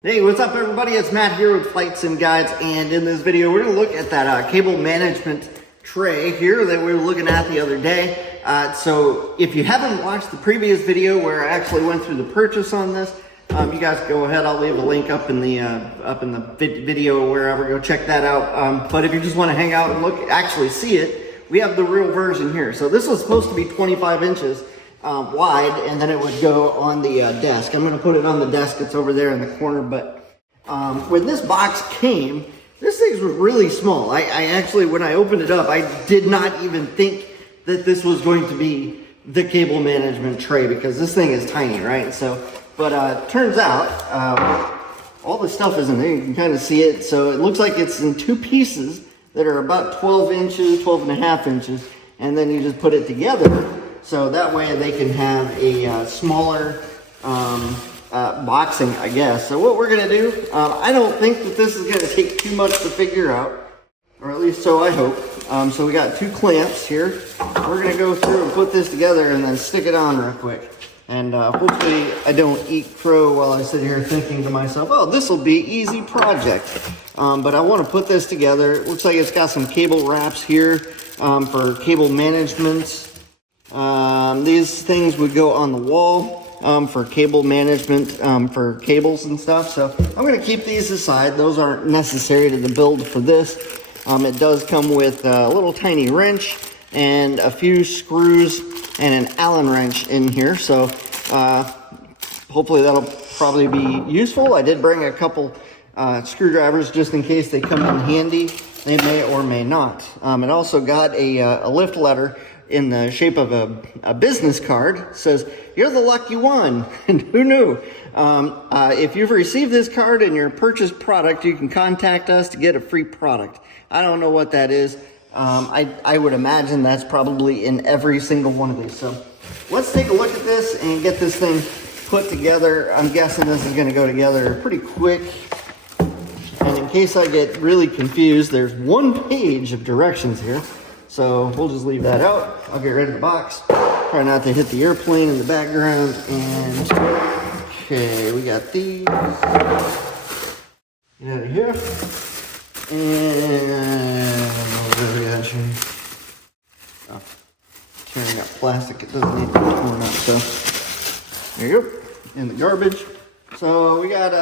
Hey, what's up everybody? It's Matt here with Flight Sim Guides, and in this video we're going to look at that cable management tray here that we were looking at the other day. So if you haven't watched the previous video where I actually went through the purchase on this, you guys go ahead. I'll leave a link up in the video or wherever. Go check that out. But if you just want to hang out and look, actually see it, we have the real version here. So this was supposed to be 25 inches. Wide, and then it would go on the desk. I'm going to put it on the desk. It's over there in the corner. But when this box came, this thing was really small. I actually, when I opened it up, I did not even think that this was going to be the cable management tray because this thing is tiny, right? So, but turns out all the stuff is in there. You can kind of see it. So it looks like it's in two pieces that are about 12 inches, 12 and a half inches, and then you just put it together. So that way they can have a smaller boxing, I guess. So what we're going to do, I don't think that this is going to take too much to figure out, or at least so I hope. So we got two clamps here. We're going to go through and put this together and then stick it on real quick. And hopefully I don't eat crow while I sit here thinking to myself, oh, this will be an easy project. But I want to put this together. It looks like it's got some cable wraps here for cable management. These things would go on the wall for cable management, for cables and stuff. So I'm going to keep these aside. Those aren't necessary to the build for this. It does come with a little tiny wrench and a few screws and an Allen wrench in here. So hopefully that'll probably be useful. I did bring a couple screwdrivers just in case they come in handy. They may or may not. It also got a lift letter in the shape of a business card. It says, "You're the lucky one." And who knew? If you've received this card in your purchased product, you can contact us to get a free product. I don't know what that is. I would imagine that's probably in every single one of these. So let's take a look at this and get this thing put together. I'm guessing this is going to go together pretty quick. And in case I get really confused, there's one page of directions here. So we'll just leave that out. I'll get rid of the box. Try not to hit the airplane in the background. And okay, we got these. Get out of here. And what do we got here? Oh, tearing up plastic. It doesn't need to be torn up. So there you go. In the garbage. So we got,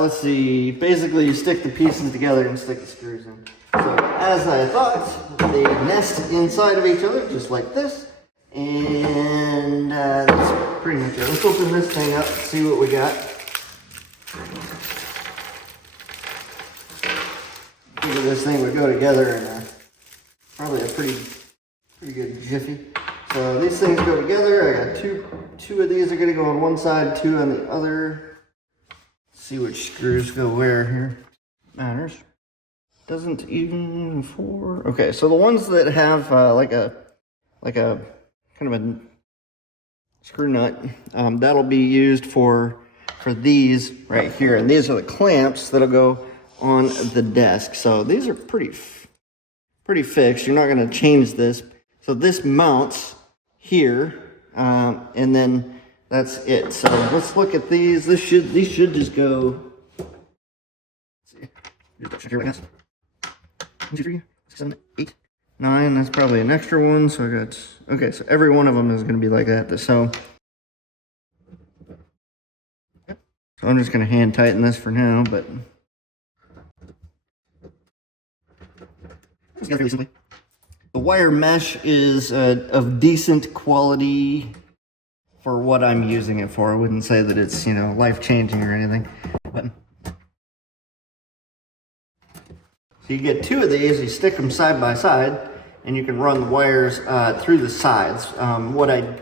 let's see, basically you stick the pieces together and stick the screws in. So as I thought, they nest inside of each other just like this. And that's pretty much it. Let's open this thing up and see what we got. Figure this thing would go together in probably a pretty good jiffy. So these things go together. I got two of these are going to go on one side, two on the other. See which screws go where here. Matters. Doesn't even for. Okay, so the ones that have like a kind of a screw nut, that'll be used for these right here, and these are the clamps that'll go on the desk. So these are pretty fixed. You're not going to change this. So this mounts here, and then that's it. So let's look at these. These should just go. Let's see. Just check here, I guess. 1, 2, 3, 6, 7, 8, 9. That's probably an extra one. So I got, okay, so every one of them is going to be like that. So I'm just going to hand tighten this for now, but it's really simply. The wire mesh is of decent quality for what I'm using it for. I wouldn't say that it's, you know, life-changing or anything. But so you get two of these, you stick them side by side, and you can run the wires through the sides. What I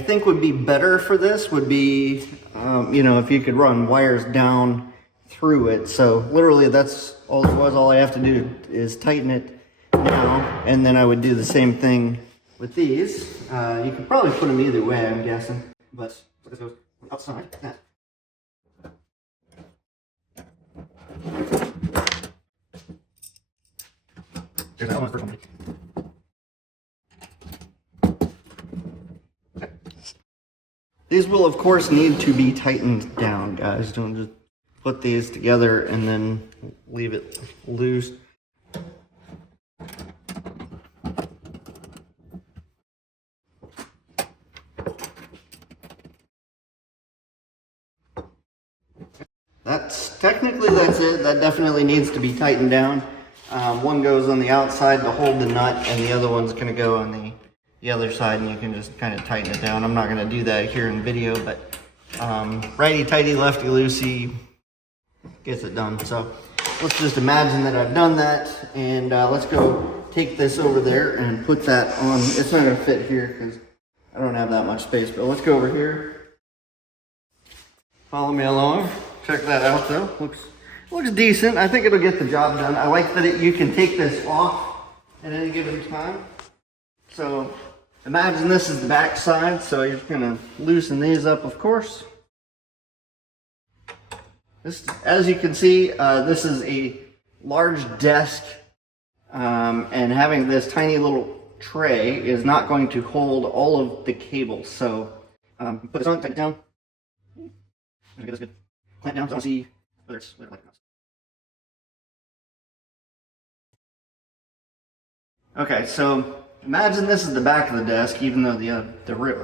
think would be better for this would be, you know, if you could run wires down through it. So literally that's all it was. All I have to do is tighten it now, and then I would do the same thing with these. You could probably put them either way, I'm guessing. But so this goes outside. That. There's that one first one. Okay. These will, of course, need to be tightened down, guys. Don't just put these together and then leave it loose. That's it. That definitely needs to be tightened down. One goes on the outside to hold the nut, and the other one's going to go on the other side, and you can just kind of tighten it down. I'm not going to do that here in video, but righty-tighty, lefty-loosey gets it done. So let's just imagine that I've done that, and let's go take this over there and put that on. It's not going to fit here because I don't have that much space, but let's go over here. Follow me along. Check that out though. Looks decent. I think it'll get the job done. I like that you can take this off at any given time. So imagine this is the back side. So you're just gonna loosen these up, of course. This, as you can see, this is a large desk, and having this tiny little tray is not going to hold all of the cables. So put this on, tighten it down. Okay, that's good. Clamp down so I don't see whether it's like that. Okay, so imagine this is the back of the desk, even though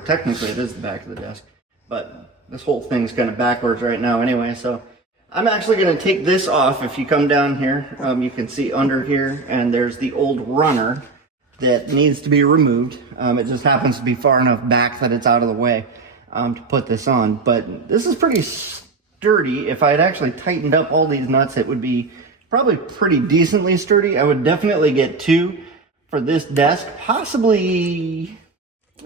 technically it is the back of the desk, but this whole thing's kind of backwards right now anyway. So I'm actually going to take this off. If you come down here, you can see under here, and there's the old runner that needs to be removed. It just happens to be far enough back that it's out of the way to put this on. But this is pretty sturdy. If I had actually tightened up all these nuts, it would be probably pretty decently sturdy. I would definitely get 2 for this desk. Possibly,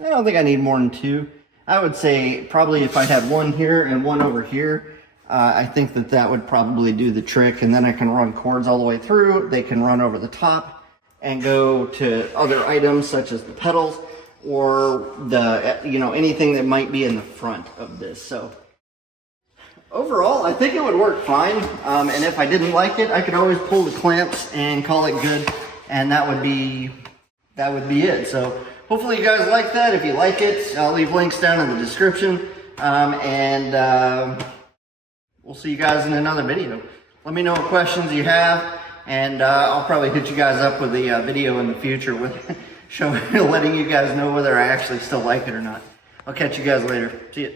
I don't think I need more than 2. I would say probably if I had 1 here and 1 over here, I think that would probably do the trick. And then I can run cords all the way through. They can run over the top and go to other items such as the pedals or the, anything that might be in the front of this. So overall, I think it would work fine. And if I didn't like it, I could always pull the clamps and call it good. And that would be it. So hopefully you guys like that. If you like it, I'll leave links down in the description. We'll see you guys in another video. Let me know what questions you have, and I'll probably hit you guys up with a video in the future with letting you guys know whether I actually still like it or not. I'll catch you guys later. See ya.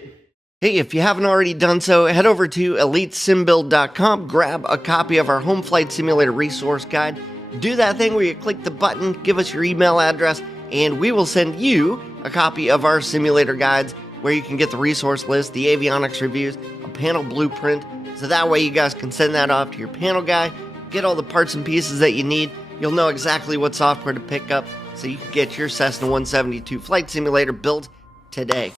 Hey, if you haven't already done so, head over to EliteSimBuild.com, grab a copy of our Home Flight Simulator resource guide. Do that thing where you click the button, give us your email address, and we will send you a copy of our simulator guides where you can get the resource list, the avionics reviews, a panel blueprint, so that way you guys can send that off to your panel guy, get all the parts and pieces that you need. You'll know exactly what software to pick up so you can get your Cessna 172 flight simulator built today.